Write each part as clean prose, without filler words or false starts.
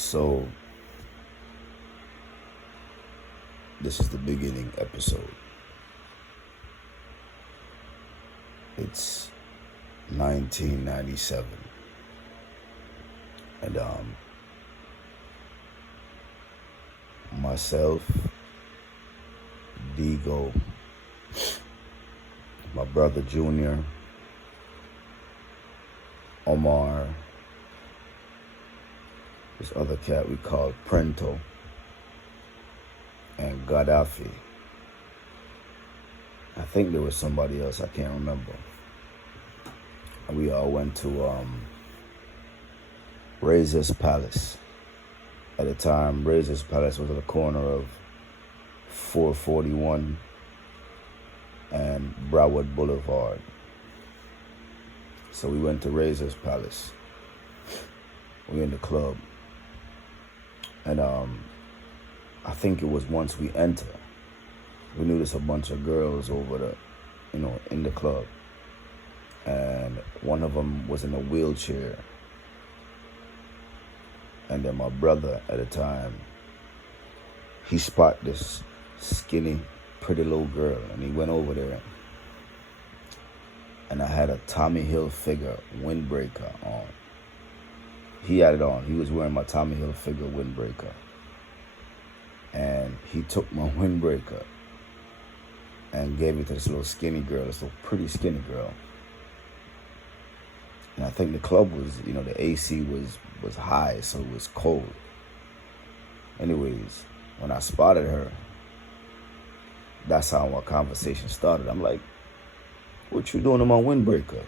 So, this is the beginning episode. It's 1997. And, myself, Digo, my brother Junior, Omar, this other cat we called Prento, and Gaddafi. I think there was somebody else, I can't remember. And we all went to Razor's Palace. At the time, Razor's Palace was at the corner of 441 and Broward Boulevard. So we went to Razor's Palace. We were in the club. And I think it was once we entered, we knew there's a bunch of girls over the, in the club. And one of them was in a wheelchair. And then my brother at the time, he spotted this skinny, pretty little girl, and he went over there. And I had a Tommy Hilfiger windbreaker on. He had it on. He was wearing my Tommy Hilfiger windbreaker. And he took my windbreaker and gave it to this little skinny girl, this little pretty skinny girl. And I think the club was, the AC was high, so it was cold. Anyways, when I spotted her, that's how our conversation started. I'm like, what you doing in my windbreaker?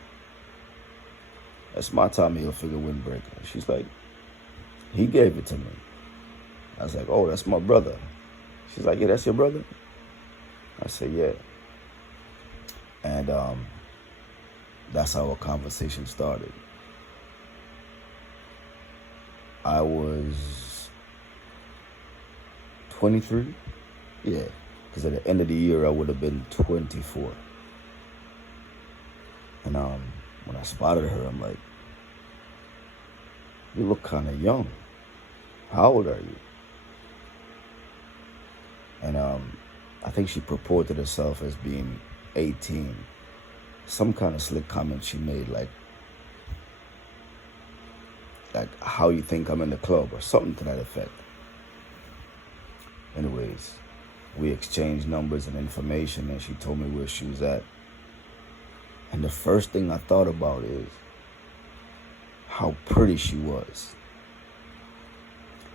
That's my Tommy Hilfiger windbreaker. She's like, he gave it to me. I was like, oh, that's my brother. She's like, yeah, that's your brother? I said, yeah. And that's how our conversation started. I was 23? Yeah, because at the end of the year, I would have been 24. And when I spotted her, I'm like, you look kind of young. How old are you? And I think she purported herself as being 18. Some kind of slick comment she made, like how you think I'm in the club or something to that effect. Anyways, we exchanged numbers and information, and she told me where she was at. And the first thing I thought about is how pretty she was.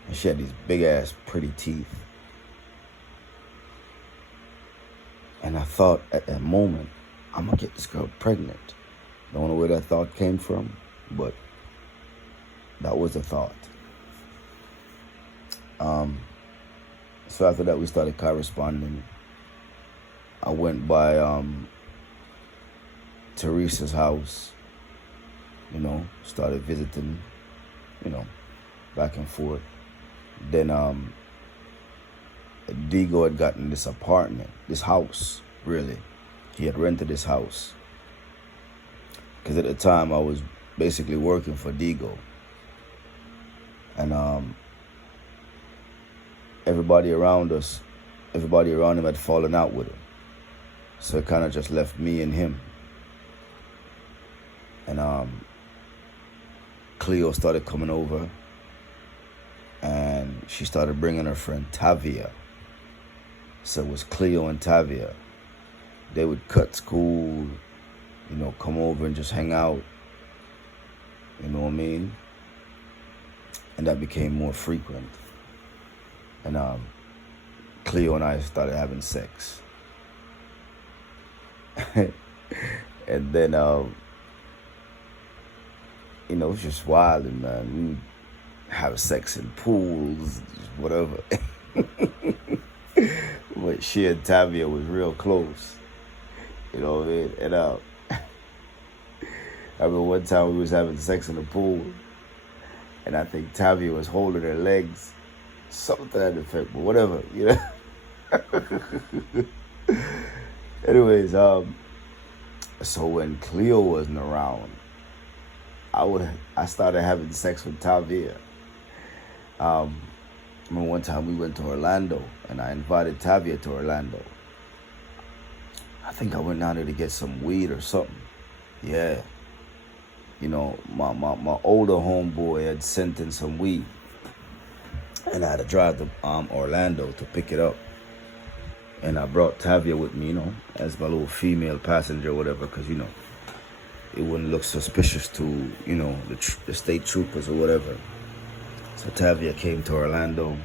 And she had these big ass pretty teeth. And I thought at that moment, I'm gonna get this girl pregnant. Don't know where that thought came from, but that was the thought. So after that, we started corresponding. I went by Teresa's house, started visiting, back and forth. Then Digo had gotten this apartment, this house, really. He had rented this house. Because at the time, I was basically working for Digo. And everybody around him had fallen out with him. So it kind of just left me and him. And Cleo started coming over. And she started bringing her friend Tavia. So it was Cleo and Tavia. They would cut school, come over and just hang out. You know what I mean? And that became more frequent. And Cleo and I started having sex. And then, it was just wild, and man, we would have sex in pools, whatever. But she and Tavia was real close. You know what I mean? And I remember one time we was having sex in the pool, and I think Tavia was holding her legs, something to that effect, but whatever, Anyways, so when Cleo wasn't around, I started having sex with Tavia. I remember one time we went to Orlando, and I invited Tavia to Orlando. I think I went down there to get some weed or something. Yeah. You know, my older homeboy had sent in some weed, and I had to drive to Orlando to pick it up. And I brought Tavia with me, you know, as my little female passenger or whatever, because, you know, it wouldn't look suspicious to, you know, the state troopers or whatever. So Tavia came to Orlando,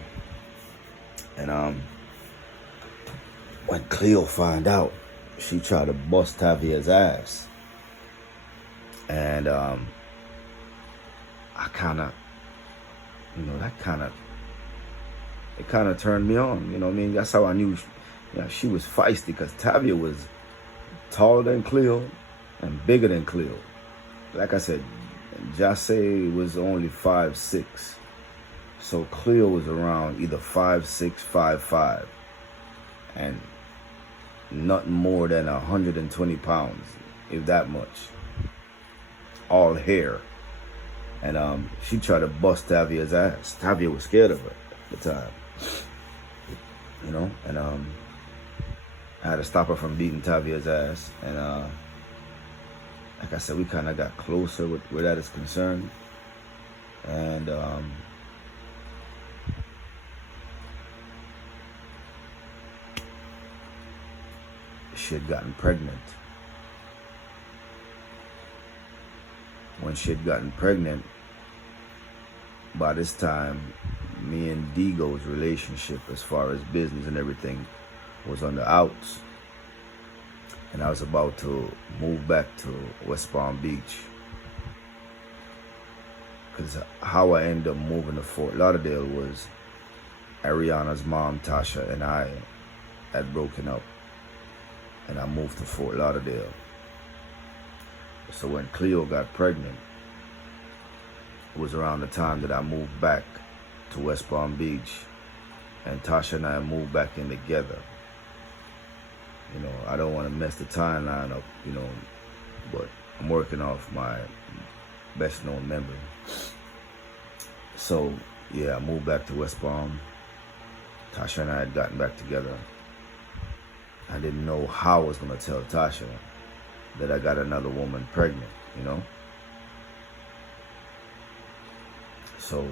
and when Cleo found out, she tried to bust Tavia's ass. And I kind of, you know, it kind of turned me on. You know what I mean? That's how I knew she was feisty, because Tavia was taller than Cleo and bigger than Cleo. Like I said, Jahseh was only 5'6". So Cleo was around either 5'6", 5'5", and nothing more than 120 pounds, if that much. All hair. And she tried to bust Tavia's ass. Tavia was scared of her at the time. You know, and I had to stop her from beating Tavia's ass. And like I said, we kind of got closer with where that is concerned. And she had gotten pregnant. When she had gotten pregnant, by this time, me and Digo's relationship, as far as business and everything, was on the outs. And I was about to move back to West Palm Beach. Because how I ended up moving to Fort Lauderdale was Ariana's mom, Tasha, and I had broken up. And I moved to Fort Lauderdale. So when Cleo got pregnant, it was around the time that I moved back to West Palm Beach, and Tasha and I moved back in together. You know, I don't want to mess the timeline up, you know, but I'm working off my best known memory. So yeah, I moved back to West Palm. Tasha and I had gotten back together. I didn't know how I was going to tell Tasha that I got another woman pregnant, you know? So